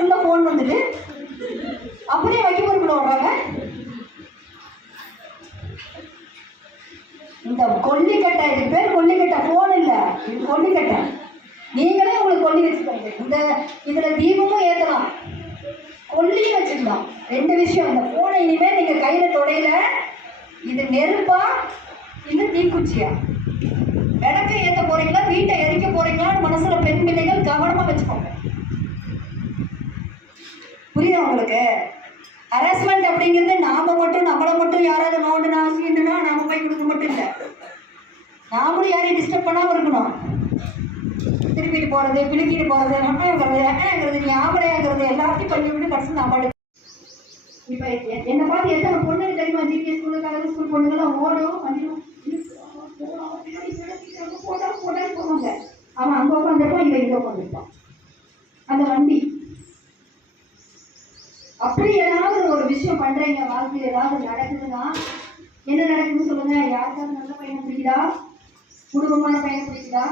உள்ள ஃபோன் வந்துட்டு அப்படியே வைக்க பொறுப்பில் விடுறாங்க இந்த கொல்லிக்கட்டை இது பேர் கொல்லிக்கட்டை ஃபோன் இல்லை இது கொல்லிக்கட்டை. நீங்களே உங்களுக்கு கொல்லி வச்சுக்கோங்க இந்த இதில் தீபமும் ஏற்றலாம் கொல்லியும் வச்சுக்கலாம். ரெண்டு விஷயம் இந்த ஃபோனை இனிமேல் நீங்கள் கையில் தொடையில இது நெருப்பா இது தீக்குச்சியா? புரியுது உங்களுக்கு? ஹராஸ்மெண்ட் அப்படிங்கிறது நாம மட்டும் நம்மளை மட்டும் யாராவது நோண்டுனா சீண்டுனா நாம போய் கொடுக்க மட்டும் இல்லை. நாமளும் யாரையும் டிஸ்டர்ப் பண்ணாமல் இருக்கணும். திருப்பிட்டு போறது பிழுக்கிட்டு போறது நம்மங்கிறது ஏங்கிறது நீ ஆம்பளையாங்கிறது எல்லாத்தையும் கொஞ்சம் விட்டு கடைசி நான் இப்ப என்னை பார்த்து எத்தனை பொண்ணு தெரியுமா? ஜிபி ஸ்கூலு கலர் ஸ்கூல் பொண்ணுங்களாம் ஓடும் பண்ணிடும் போட்டா போட்டா போவாங்க. அவன் அங்கே உட்காந்துருப்பான் இவன் இங்கே உட்காந்துருப்பான் அந்த வண்டி அப்படி ஏதாவது ஒரு விஷயம் வாழ்க்கையில் ஏதாவது நடக்குதுன்னா என்ன நடக்குதுன்னு சொல்லுங்க. யாருக்காவது நல்ல பையனை பிடிக்குதா குடும்பமான பையனை பிடிக்குதா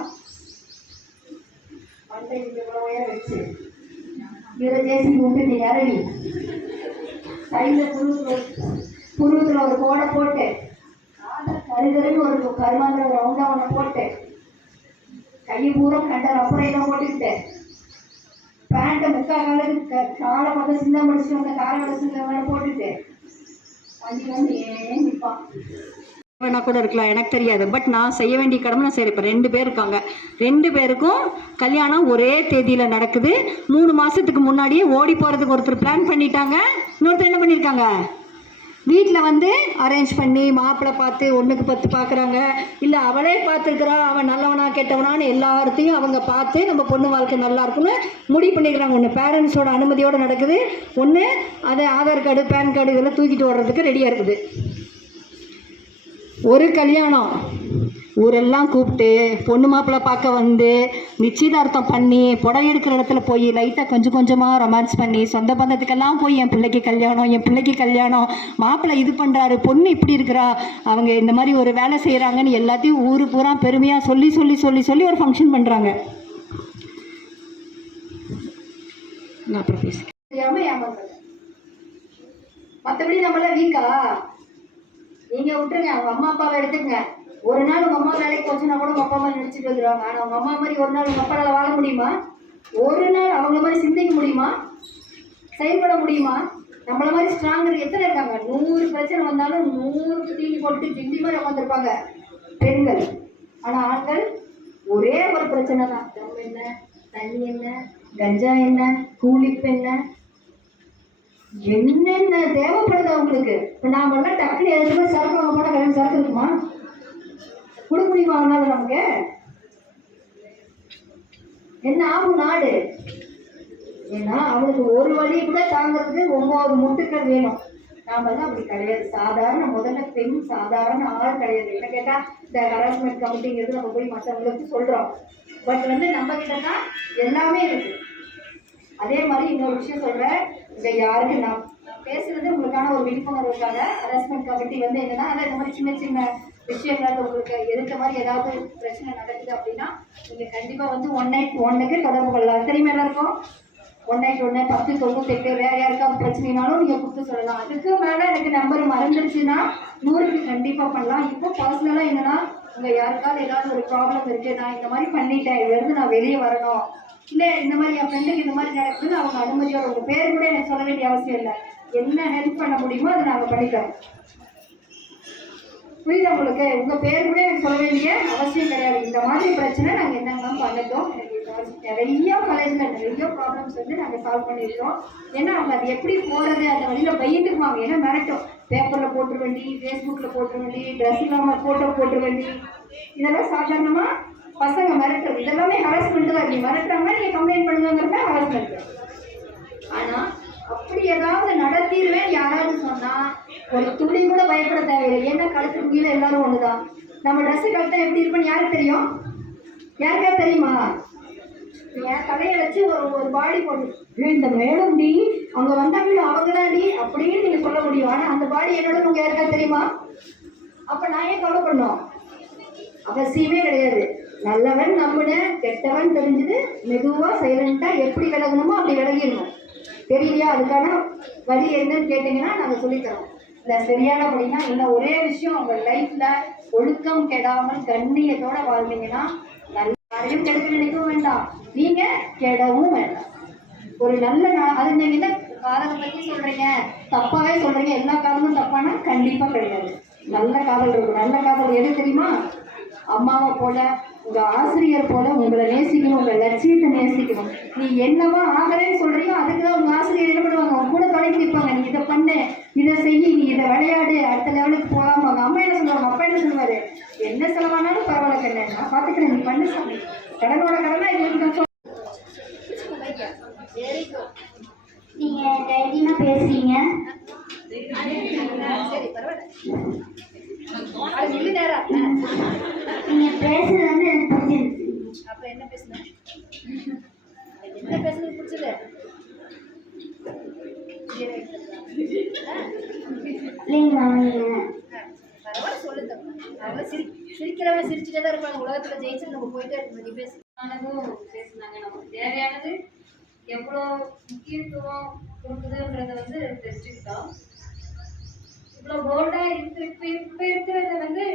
பண்டை இவ்வளோ உயரம் வச்சு இதில் ஜேசி கொண்டு நீ? இறங்கி சைடில் புருவத்தில் புருவத்தில் ஒரு கோடை போட்டு கருகருன்னு ஒரு கருமாந்திர ரவுண்டா ஒன்று போட்டு கையை பூரா கண்ட அப்புறம் இதை போட்டுக்கிட்டு பேண்ட்டை முக்கா காலுக்கு காலை மட்டும் சின்ன முடிச்சு வந்த காலை வளர்ச்சி போட்டுட்டு. வந்து ஏன் நிற்பான் வேணா கூட இருக்கலாம் எனக்கு தெரியாது. பட் நான் செய்ய வேண்டிய கடமை நான் செய்கிறேன் இப்போ ரெண்டு பேர் இருக்காங்க. ரெண்டு பேருக்கும் கல்யாணம் ஒரே தேதியில் நடக்குது. மூணு மாதத்துக்கு முன்னாடியே ஓடி போகிறதுக்கு ஒருத்தர் பிளான் பண்ணிட்டாங்க. இன்னொருத்தர் என்ன பண்ணியிருக்காங்க வீட்டில் வந்து அரேஞ்ச் பண்ணி மாப்பிள்ளை பார்த்து ஒன்றுக்கு பத்து பார்க்குறாங்க. இல்லை அவளே பார்த்துருக்குறா அவன் நல்லவனா கெட்டவனான்னு எல்லாத்தையும் அவங்க பார்த்து நம்ம பொண்ணு வாழ்க்கை நல்லா இருக்கும்னு முடிவு பண்ணிக்கிறாங்க. ஒன்று பேரண்ட்ஸோட அனுமதியோடு நடக்குது ஒன்று அதை ஆதார் கார்டு பேன் கார்டு இதெல்லாம் தூக்கிட்டு ஓடுறதுக்கு ரெடியாக இருக்குது. ஒரு கல்யாணம். ஊரெல்லாம் கூப்பிட்டு பொண்ணு மாப்பிள்ளை பார்க்க வந்து நிச்சயதார்த்தம் பண்ணி புடவை எடுக்கிற இடத்துல போய் லைட்டாக கொஞ்சம் கொஞ்சமாக ரொமான்ஸ் பண்ணி சொந்த பந்தத்துக்கெல்லாம் போய் என் பிள்ளைக்கு கல்யாணம் என் பிள்ளைக்கு கல்யாணம் மாப்பிள்ளை இது பண்ணுறாரு பொண்ணு இப்படி இருக்கிறா அவங்க இந்த மாதிரி ஒரு வேலை செய்கிறாங்கன்னு எல்லாத்தையும் ஊர் பூரா பெருமையாக சொல்லி சொல்லி சொல்லி சொல்லி ஒரு ஃபங்க்ஷன் பண்ணுறாங்க நான் அப்புறம் பேசுகிறேன் மற்றபடி நம்மளாம் வீக்கா நீங்கள் விட்டுருங்க அவங்க அம்மா அப்பாவை எடுத்துக்கங்க. ஒரு நாள் உங்க அம்மா வேலைக்கு போச்சுன்னா கூட உங்க அப்பா அம்மா நினைச்சிட்டு வந்துடுவாங்க ஆனா உங்க அம்மா மாதிரி ஒரு நாள் உங்க அப்பாவால வாழ முடியுமா? ஒரு நாள் அவங்க மாதிரி சிந்திக்க முடியுமா? செயல்பட முடியுமா? நம்மள மாதிரி ஸ்ட்ராங் எத்தனை இருக்காங்க? நூறு பிரச்சனை வந்தாலும் நூறு தீனி போட்டு ஜிண்டி மாதிரி உட்காந்துருப்பாங்க பெண்கள். ஆனா ஆண்கள் ஒரே ஒரு பிரச்சனை தான். தம் என்ன தண்ணி என்ன கஞ்சா என்ன கூலிப்பு என்ன? என்னென்ன தேவைப்படுது அவங்களுக்கு? இப்போ நாமெல்லாம் டக்குனு எதுவுமே சரக்கு வாங்க போனால் கல்யாணம் சரக்கு இருக்குமா? கொடுக்க முடியுமா நமக்கு? என்ன ஆகும் நாடு? ஏன்னா அவனுக்கு ஒரு வழி கூட தாங்கிறதுக்கு ஒன்பது முட்டுக்கள் வேணும். நாம தான் அப்படி கிடையாது. சாதாரண முதல்ல பெண் சாதாரண ஆள் கிடையாது. என்ன கேட்டா இந்த ஹராஸ்மெண்ட் கமிட்டிங்கிறது நம்ம போய் மற்றவங்களுக்கு சொல்றோம். பட் வந்து நம்ம கிட்ட தான் எல்லாமே இருக்கு. அதே மாதிரி இன்னொரு விஷயம் சொல்றேன். இதை யாருக்கு நான் பேசுறது உங்களுக்கான ஒரு விழிப்புணர்வுக்காக ஹராஸ்மெண்ட் கமிட்டி வந்து என்னன்னா அதான் இந்த மாதிரி சின்ன சின்ன விஷயங்கள் உங்களுக்கு எதிர்த்த மாதிரி ஏதாவது பிரச்சனை நடக்குது அப்படின்னா நீங்க கண்டிப்பா வந்து ஒன் நைட் ஒன்னுக்கு தொடர்பு கொள்ளலாம். தெரியுமா எல்லாருக்கும்? ஒன் நைட் ஒன்று பத்து தொண்ணூத்தெட்டு வேற யாருக்காவது பிரச்சனைனாலும் நீங்க கொடுத்து சொல்லலாம். அதுக்கு மேல எனக்கு நம்பர் மறந்துருச்சுன்னா நூறுக்கு கண்டிப்பா பண்ணலாம். இப்போ பர்சனலா என்னன்னா உங்க யாருக்காவது ஏதாவது ஒரு ப்ராப்ளம் இருக்கு நான் இந்த மாதிரி பண்ணிட்டேன். இதுல இருந்து நான் வெளியே வரணும். இல்லை இந்த மாதிரி என் ஃப்ரெண்டுக்கு இந்த மாதிரி நடக்குதுன்னு அவங்க அனுமதியோட உங்க பேர் கூட எனக்கு சொல்ல வேண்டிய அவசியம் இல்லை. என்ன ஹெல்ப் பண்ண முடியுமோ அதை நாங்கள் பண்ணிக்கிறோம் புரியுதா உங்களுக்கு? உங்கள் பேர் கூட எனக்கு சொல்ல வேண்டிய அவசியம் கிடையாது. இந்த மாதிரி பிரச்சனை நாங்கள் என்னெல்லாம் பண்ணிட்டோம். நிறைய காலேஜில் நிறைய ப்ராப்ளம்ஸ் வந்து நாங்கள் சால்வ் பண்ணியிருக்கோம். ஏன்னா அவங்க அது எப்படி போகிறது அந்த வழியில் பயந்துக்குவாங்க. ஏன்னா மிரட்டும். பேப்பரில் போட்டுரு வேண்டி ஃபேஸ்புக்கில் போட்டுரு வேண்டி ட்ரெஸ் இல்லாமல் ஃபோட்டோ போட்டுரு வேண்டி. இதெல்லாம் சாதாரணமாக பசங்க மிரட்டுறது இதெல்லாமே ஹராஸ்மெண்ட் தான். நீ மிரட்டாம நீங்கள் கம்ப்ளைண்ட் பண்ணுங்கிறத ஹராஸ்மெண்ட் ஆனால் அப்படி ஏதாவது நடத்திடுவேன் யாராவது சொன்னால் ஒரு துளி கூட பயப்பட தேவையில்லை. ஏன்னா கழுத்துக்கு கீழே எல்லாரும் ஒண்ணுதான். நம்ம ட்ரெஸ் கரெக்டா எப்படி இருப்பேன்னு யாருக்கு தெரியும்? யாருக்கா தெரியுமா? என் தலையை வச்சு ஒரு ஒரு பாடி. போட்டு இந்த மேடம் டி அவங்க வந்தாங்க அவங்க தான் டி அப்படின்னு நீங்க சொல்ல முடியும். ஆனா அந்த பாடி என்னோட உங்க யாருக்கா தெரியுமா? அப்ப நான் ஏன் கவலை பண்ணோம் அவசியமே கிடையாது. நல்லவன் நம்பின கெட்டவன் தெரிஞ்சது மெதுவா சைலண்டா எப்படி விலகணுமோ அப்படி விலகிடணும். தெரியலையா? அதுக்கான வழி என்னன்னு கேட்டீங்கன்னா நாங்க சொல்லித்தரோம் இந்த சரியானபடினா இன்னும் ஒரே விஷயம் உங்க லைஃப்ல ஒழுக்கம் கெடாமல் கண்ணியத்தோட வாழ்ந்தீங்கன்னா நல்ல யாரையும் கெடுக்க நினைக்கவும் வேண்டாம். நீங்க கெடவும் வேண்டாம். ஒரு நல்ல நா- அது நீங்க என்ன காதலை பத்தி சொல்றீங்க. தப்பாவே சொல்றீங்க. எல்லா காதலும் தப்பானா? கண்டிப்பா கிடையாது. நல்ல காதல் இருக்கும். நல்ல காதல் எது தெரியுமா? அம்மாவை போல உங்க ஆசிரியர் போல உங்களை நேசிக்கணும் உங்க லட்சியத்தை நேசிக்கணும். நீ என்னவா ஆகலைன்னு சொல்றியோ அதுக்கு தான் உங்க ஆசிரியர் என்ன பண்ணுவாங்க? உங்க கூட தொடங்கி நிற்பாங்க நீ இதை பண்ணு இதை செய்யி நீ இதை விளையாடு அடுத்த லெவலுக்கு போகாம அவங்க அம்மா என்ன சொல்லுவாங்க? அப்பா என்ன சொல்லுவாரு? என்ன செலவானாலும் பரவாயில்ல கண்ணு நான் பாத்துக்கிறேன் நீ பண்ணு சாமி. கடனோட கடனா எங்களுக்கு நீங்க தைரியமா பேசுறீங்க. சரி பரவாயில்ல அது நில்லு நேரம் நீங்க பேசுறது வந்து எனக்கு பிடிச்சிருக்கு அப்ப என்ன பேசுன என்ன பேசுனது பிடிச்சது பரவாயில்ல சொல்லு அவங்க சிரி சிரிக்கிறவங்க சிரிச்சுட்டே தான் இருப்பாங்க. உலகத்துல ஜெயிச்சு நம்ம போயிட்டே இருக்கணும் நீ பேசு. ஆனதும் பேசுனாங்க. நமக்கு தேவையானது எவ்வளோ முக்கியத்துவம் கொடுக்குதுன்றத வந்து தெரிஞ்சுக்கிட்டோம். இவ்வளோ போல்டாக இருக்கு இப்போ இப்போ இருக்கிறத வந்து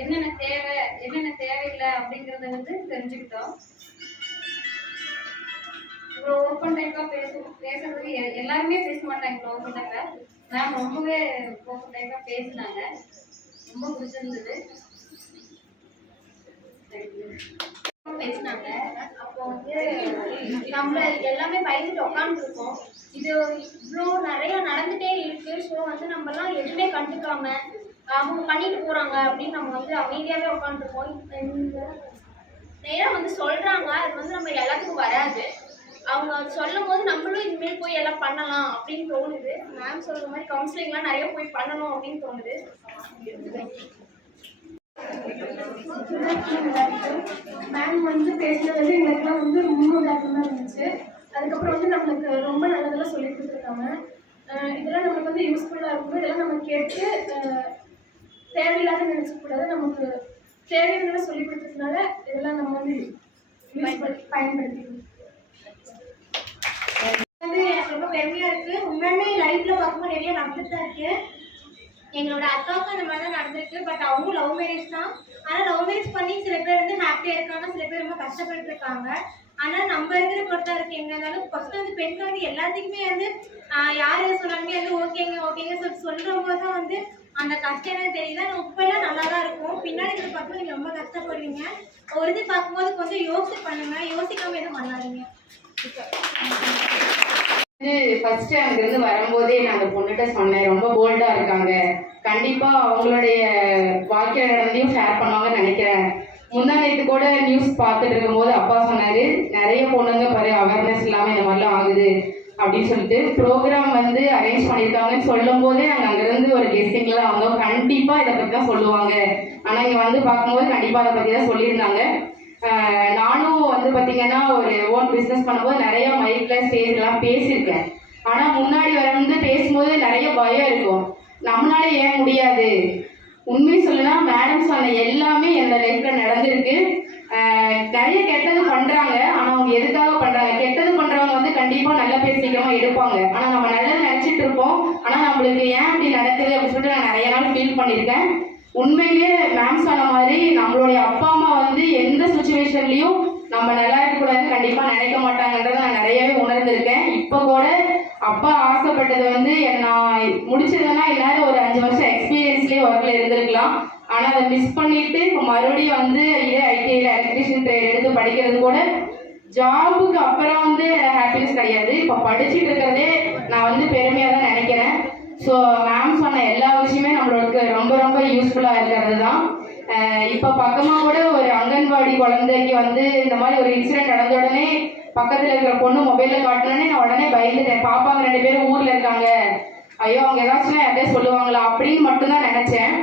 என்னென்ன தேவை என்னென்ன தேவையில்லை அப்படிங்கிறத வந்து தெரிஞ்சுக்கிட்டோம். இவ்வளோ ஓப்பன் டைப்பாக பேசும் பேசுறது எல்லாருமே பேச மாட்டாங்க இவ்வளோ ஓப்பன் டைப்பாக மேம் ரொம்பவே ஓப்பன் டைப்பாக பேசினாங்க. ரொம்ப பிடிச்சிருந்தது. பேசினாங்க. அப்போ வந்து நம்ம எல்லாமே பயந்துட்டு உட்காந்துருக்கோம் இது இவ்வளோ நிறைய நடந்துட்டே இருக்கு. ஸோ வந்து நம்மலாம் எதுவுமே கண்டுக்காம அவங்க பண்ணிட்டு போறாங்க அப்படின்னு நம்ம வந்து அமைதியாகவே உட்காந்துருப்போம் இந்த நேரம் வந்து சொல்றாங்க. அது வந்து நம்ம எல்லாத்துக்கும் வராது. அவங்க சொல்லும் போது நம்மளும் இனிமேல் போய் எல்லாம் பண்ணலாம் அப்படின்னு தோணுது. மேம் சொல்ற மாதிரி கவுன்சிலிங்லாம் நிறைய போய் பண்ணணும் அப்படின்னு தோணுது. மேம் வந்து பேசினது வந்து எங்களுக்குலாம் வந்து ரொம்ப உதாரணமாக இருந்துச்சு. அதுக்கப்புறம் வந்து நம்மளுக்கு ரொம்ப நல்லதெல்லாம் சொல்லி கொடுத்துருக்காங்க. இதெல்லாம் நம்மளுக்கு வந்து யூஸ்ஃபுல்லாக இருக்கும். இதெல்லாம் நம்ம கேட்டு தேவையில்லாத நினச்சக்கூடாது நமக்கு தேவையானதெல்லாம் சொல்லி கொடுத்ததுனால இதெல்லாம் நம்ம வந்து யூஸ் பயன்படுத்திக்கணும். வந்து எனக்கு ரொம்ப பெருமையா இருக்கு. உண்மையுமே லைஃப்ல பார்க்கும்போது நிறைய நடந்துட்டு தான் இருக்கு. எங்களோட அக்காவுக்கும் அந்த மாதிரி தான் நடந்திருக்கு. பட் அவங்களும் லவ் மேரேஜ் தான். ஆனால் லவ் மேரேஜ் பண்ணி சில பேர் வந்து ஹாப்பியாக இருக்காங்க. சில பேர் ரொம்ப கஷ்டப்பட்டு இருக்காங்க. ஆனால் நம்ம இருக்கிற பொறுத்தா இருக்கு. எங்க இருந்தாலும் ஃபர்ஸ்ட் வந்து பெண்கள் வந்து எல்லாத்துக்குமே வந்து ஆஹ் யார் எது சொன்னாலுமே வந்து ஓகேங்க ஓகேங்க சொல்லி சொல்கிற தான் வந்து அந்த கஷ்டம் என்னன்னு தெரியுது ஆனால் இப்பெல்லாம் நல்லா தான் இருக்கும். பின்னாடி இருக்கிற பார்க்கும்போது நீங்கள் ரொம்ப கஷ்டப்படுவீங்க. ஒரு இது பார்க்கும்போது கொஞ்சம் யோசிச்சு பண்ணுங்க. யோசிக்காம எதுவும் பண்ணாதீங்க. வந்து ஃபர்ஸ்ட் அங்கிருந்து வரும்போதே நான் அந்த பொண்ணுகிட்ட சொன்னேன். ரொம்ப போல்டா இருக்காங்க. கண்டிப்பா அவங்களுடைய வாழ்க்கை நடந்தையும் ஷேர் பண்ணுவாங்கன்னு நினைக்கிறேன். முந்தா நேற்று கூட நியூஸ் பார்த்துட்டு இருக்கும்போது அப்பா சொன்னாரு நிறைய பொண்ணுங்க பாரு அவேர்னஸ் இல்லாம இந்த மாதிரிலாம் ஆகுது. அப்படின்னு சொல்லிட்டு ப்ரோக்ராம் வந்து அரேஞ்ச் பண்ணியிருக்காங்கன்னு சொல்லும் போதே நாங்கள் அங்கேருந்து ஒரு கெஸ்டிங்கில் அவங்க வந்தோம் இதை பற்றி தான் சொல்லுவாங்க. ஆனால் இங்கே வந்து பார்க்கும்போது கண்டிப்பாக அதை பற்றி தான் சொல்லியிருந்தாங்க. நானும் வந்து பார்த்தீங்கன்னா ஒரு ஓன் பிஸ்னஸ் பண்ணும்போது நிறைய மைக்கில் ஸ்டேஜ்லாம் பேசியிருக்கேன். ஆனால் முன்னாடி வந்து பேசும்போது நிறைய பயம் இருக்கும். நம்மளால ஏன் முடியாது? உண்மை சொல்லனா மேடம் சொன்ன எல்லாமே என்னோட லைஃப்பில் நடந்திருக்கு. நிறைய கெட்டது பண்றாங்க. ஆனா அவங்க எதுக்காக பண்றாங்க? கெட்டது பண்றவங்க வந்து கண்டிப்பா நல்ல பேர் சீக்கிரமா எடுப்பாங்க. ஆனா நம்ம நல்லது நினைச்சிட்டு இருப்போம். ஆனா நம்மளுக்கு ஏன் அப்படி நடக்குது அப்படின்னு சொல்லிட்டு நான் நிறைய நாள் ஃபீல் பண்ணியிருக்கேன். உண்மையிலேயே மேம் சொன்ன மாதிரி நம்மளுடைய அப்பா அம்மா வந்து எந்த சுச்சுவேஷன்லயும் நம்ம நல்லா இருக்கக்கூடாதுன்னு கண்டிப்பா நினைக்க மாட்டாங்கன்றத நான் நிறையவே உணர்ந்திருக்கேன். இப்போ கூட அப்பா ஆசைப்பட்டது வந்து நான் முடிச்சிருந்தேன்னா எல்லாரும் ஒரு அஞ்சு வருஷம் எக்ஸ்பீரியன்ஸ்லேயே ஒர்க்ல இருந்திருக்கலாம். ஆனால் அதை மிஸ் பண்ணிட்டு இப்போ மறுபடியும் வந்து இதே ஐடிஐயில் எலக்ட்ரிஷியன் ட்ரேட் எடுத்து படிக்கிறது கூட ஜாபுக்கு அப்புறம் வந்து ஹாப்பினஸ் கிடையாது. இப்போ படிச்சுட்டு இருக்கிறதே நான் வந்து பெருமையாக தான் நினைக்கிறேன். ஸோ மேம் சொன்ன எல்லா விஷயமே நம்மளுக்கு ரொம்ப ரொம்ப யூஸ்ஃபுல்லாக இருக்கிறது தான். இப்போ பக்கமாக கூட ஒரு அங்கன்வாடி குழந்தைக்கு வந்து இந்த மாதிரி ஒரு இன்சிடென்ட் நடந்த உடனே பக்கத்தில் இருக்கிற பொண்ணு மொபைலில் காட்டினோடனே நான் உடனே பயந்துட்டேன். பாப்பாங்க ரெண்டு பேரும் ஊரில் இருக்காங்க. ஐயோ அவங்க ஏதாச்சும் யார்கிட்டயும் சொல்லுவாங்களா அப்படின்னு மட்டும்தான் நினச்சேன்.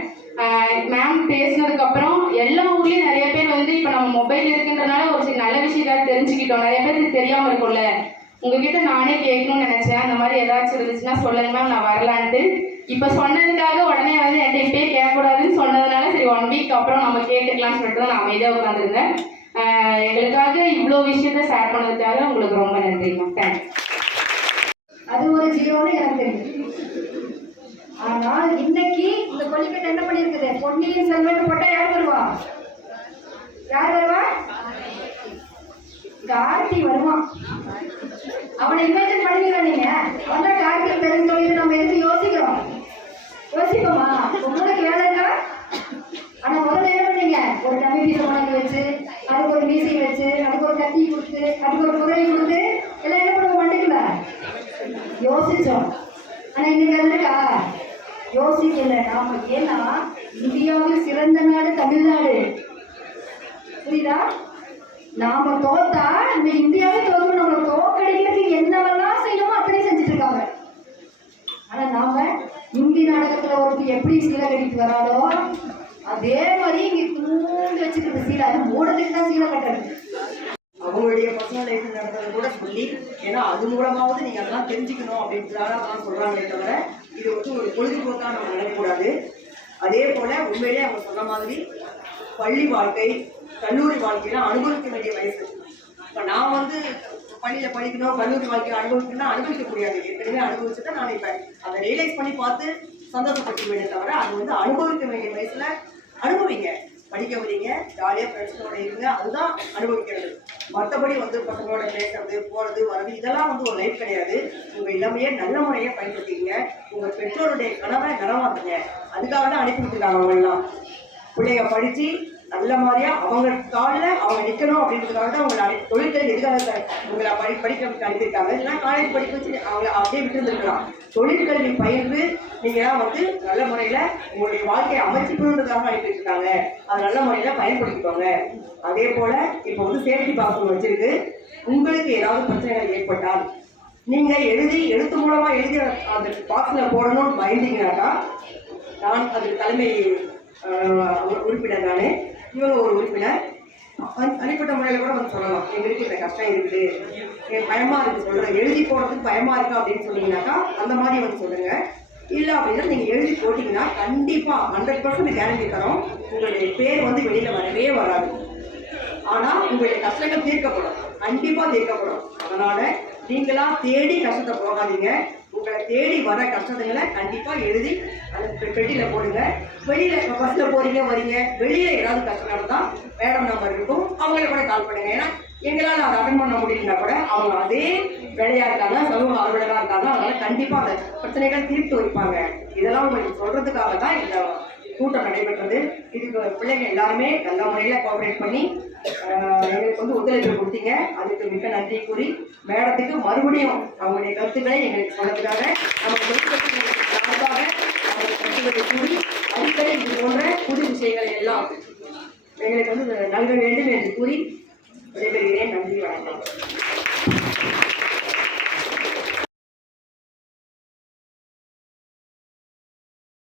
மேம் பேசினதுக்கு அப்புறம் எல்லா ஊர்லயும் நிறைய பேர் வந்து இப்ப நம்ம மொபைல் இருக்குன்றனால ஒரு சில நல்ல விஷயத்த தெரிஞ்சுக்கிட்டோம். நிறைய பேருக்கு தெரியாம இருக்கும்ல. உங்ககிட்ட நானே கேட்கணும்னு நினைச்சேன். அந்த மாதிரி ஏதாச்சும் இருந்துச்சுன்னா சொல்லுங்க மேம் நான் வரலான்ட்டு. இப்போ சொன்னதுக்காக உடனே வந்து என்கிட்ட இப்பயே கேட்கக்கூடாதுன்னு சொன்னதுனால சரி ஒன் வீக் அப்புறம் நம்ம கேட்டுக்கலாம்னு சொல்லிட்டு தான் நான் அமைதியாக உட்காந்துருந்தேன் எங்களுக்காக இவ்வளோ விஷயத்த ஷேர் பண்ணதுக்காக உங்களுக்கு ரொம்ப நன்றிம்மா தேங்க்ஸ் அது ஒரு ஜீரோன்னு எனக்கு தெரியும். ஆனால் இன்னைக்கு இந்த கொல்லிக்கட்டை என்ன பண்ணியிருக்குது? பொன்னியின் செல்வன் போட்டா யார் வருவா? யார் வருவா? கார்த்தி வருவான் அவனை இமேஜின் பண்ணுவீங்களா நீங்க? வந்தா கார்த்தி தெரிஞ்சவங்க நம்ம எதுக்கு யோசிக்கிறோம். யோசிப்போமா? உங்களுக்கு வேலை இருக்கா? ஆனா முதல்ல என்ன பண்ணீங்க? ஒரு டம்மி பீஸ் உனக்கு வச்சு அதுக்கு ஒரு மீசை வச்சு அதுக்கு ஒரு கத்தி கொடுத்து அதுக்கு ஒரு குதிரை கொடுத்து எல்லாம் என்ன பண்ணுவோம்? பண்ணிக்கல யோசிச்சோம். ஆனா இன்னைக்கு அது இருக்கா? யோசிக்கல. நாம ஏன்னா இந்தியாவில் சிறந்த நாடு தமிழ்நாடு. புரியுதா? நாம தோத்தா நம்ம இந்தியாவே தோத்து நம்ம தோக்கடிக்கிறதுக்கு என்னவெல்லாம் செய்யணுமோ அத்தனை செஞ்சுட்டு இருக்காங்க ஆனா நாம இந்தி நாடகத்துல ஒருத்தர் எப்படி சீலை கட்டிட்டு வராளோ அதே மாதிரி இங்க தூண்டு வச்சுக்கிறது சீலை. அது மூடத்துக்கு தான் சீலை கட்டுறது. அவங்களுடைய பர்சனல் லைஃப் நடந்ததை கூட சொல்லி ஏன்னா அது மூலமாவது நீங்கள் அதெல்லாம் தெரிஞ்சுக்கணும் அப்படின்றதால அதெல்லாம் சொல்றாங்களே தவிர இது வந்து ஒரு பொழுதுபோக்காக நம்ம நினைக்கக்கூடாது. அதே போல் உண்மையிலே அவங்க சொன்ன மாதிரி பள்ளி வாழ்க்கை கல்லூரி வாழ்க்கையெல்லாம் அனுபவிக்க வேண்டிய வயசு. இப்போ நான் வந்து பள்ளியில் படிக்கணும் கல்லூரி வாழ்க்கையை அனுபவிக்கணும்னா அனுபவிக்க முடியாது. ஏற்கனவே அனுபவிச்சுட்டு நான் இப்போ அதை ரியலைஸ் பண்ணி பார்த்து சந்தோஷப்பட்டுக்குவேனே தவிர அது வந்து அனுபவிக்க வேண்டிய வயசில் அனுபவிங்க. படிக்க வரீங்க ஜாலியாக ஃப்ரெண்ட்ஸோட இருங்க. அதுதான் அனுபவிக்கிறது. மற்றபடி வந்து பசங்களோட பேசுறது போகிறது வர்றது இதெல்லாம் வந்து ஒரு லைஃப் கிடையாது. உங்கள் இளமையை நல்ல முறையாக பயன்படுத்திக்கங்க. உங்கள் பெற்றோருடைய கனவை நிறமாத்துங்க அதுக்காக தான் அனுப்பி விட்டுருக்காங்க அவங்களாம் பிள்ளைங்க படித்து நல்ல மாதிரியா அவங்க காலில் அவங்க நிற்கணும் அப்படின்றதுக்காக தான் அவங்க தொழிற்கல்வி எதுக்காக உங்களை படி படிக்க அனுப்பியிருக்காங்க. இல்லைன்னா காலேஜ் படிக்க வச்சு அவங்கள அப்படியே விட்டுருந்துருக்கலாம். தொழிற்கல்வி பயிர்வு நீங்கள் வந்து நல்ல முறையில் உங்களுடைய வாழ்க்கையை அமைச்சிக்கணுன்றதுக்காக அனுப்பியிருக்காங்க. அதை நல்ல முறையில் பயன்படுத்திக்கோங்க. அதே போல் இப்போ வந்து சேஃப்டி பாக்ஸ் வச்சிருக்கு. உங்களுக்கு ஏதாவது பிரச்சனைகள் ஏற்பட்டால் நீங்கள் எழுதி எழுத்து மூலமாக எழுதி அந்த பாக்ஸில் போடணும்னு பயந்தீங்கன்னாக்கா நான் அது தலைமை உறுப்பினர் தானே இவங்க ஒரு உறுப்பினர். தனிப்பட்ட முறையில் கூட வந்து சொல்லலாம். எங்களுக்கு இந்த கஷ்டம் இருக்குது. என் பயமா இருக்கு. சொல்றேன். எழுதி போடுறதுக்கு பயமா இருக்கு அப்படின்னு சொன்னீங்கன்னாக்கா அந்த மாதிரி வந்து சொல்லுங்க. இல்லை அப்படின்னா நீங்க எழுதி போட்டீங்கன்னா கண்டிப்பா ஹண்ட்ரட் பர்சன்ட் கேரண்டி தரோம். உங்களுடைய பேர் வந்து வெளியில வரவே வராது. ஆனா உங்களுடைய கஷ்டங்கள் தீர்க்கப்படும். கண்டிப்பா தீர்க்கப்படும். அதனால நீங்களாம் தேடி கஷ்டத்தை போகாதீங்க. உங்களை தேடி வர கஷ்டத்துங்களை கண்டிப்பா எழுதி அந்த பெ- பெட்டியில போடுங்க. வெளியில பஸ்ல போறீங்க வரீங்க. வெளியில ஏதாவது கஷ்டம் நடந்தா மேடம் நம்பர் இருக்கும். அவங்கள கூட கால் பண்ணுங்க. ஏன்னா எங்களால் அதை அட்டன் பண்ண முடியலன்னா கூட அவங்க அதே வேலையா இருக்காங்க சமூக ஆர்வலராக இருக்காங்க அதனால கண்டிப்பா அந்த பிரச்சனைகள் தீர்த்து வைப்பாங்க. இதெல்லாம் உங்களுக்கு சொல்றதுக்காக தான் இந்த கூட்டம் நடைபெற்றது. இதுக்கு பிள்ளைங்க எல்லாருமே நல்ல முறையில் கோஆப்ரேட் பண்ணி எங்களுக்கு வந்து ஒத்துழைப்பு கொடுத்தீங்க. அதுக்கு மிக நன்றி கூறி மேடத்துக்கு மறுபடியும் அவங்களுடைய கருத்துக்களை எங்களுக்கு சொன்னதுக்காக நம்ம கூறி அடிக்கடி இது போன்ற புது விஷயங்களை எல்லாம் எங்களுக்கு வந்து நல்க வேண்டும் என்று கூறி விடைபெறுகிறேன். நன்றி வணக்கம்.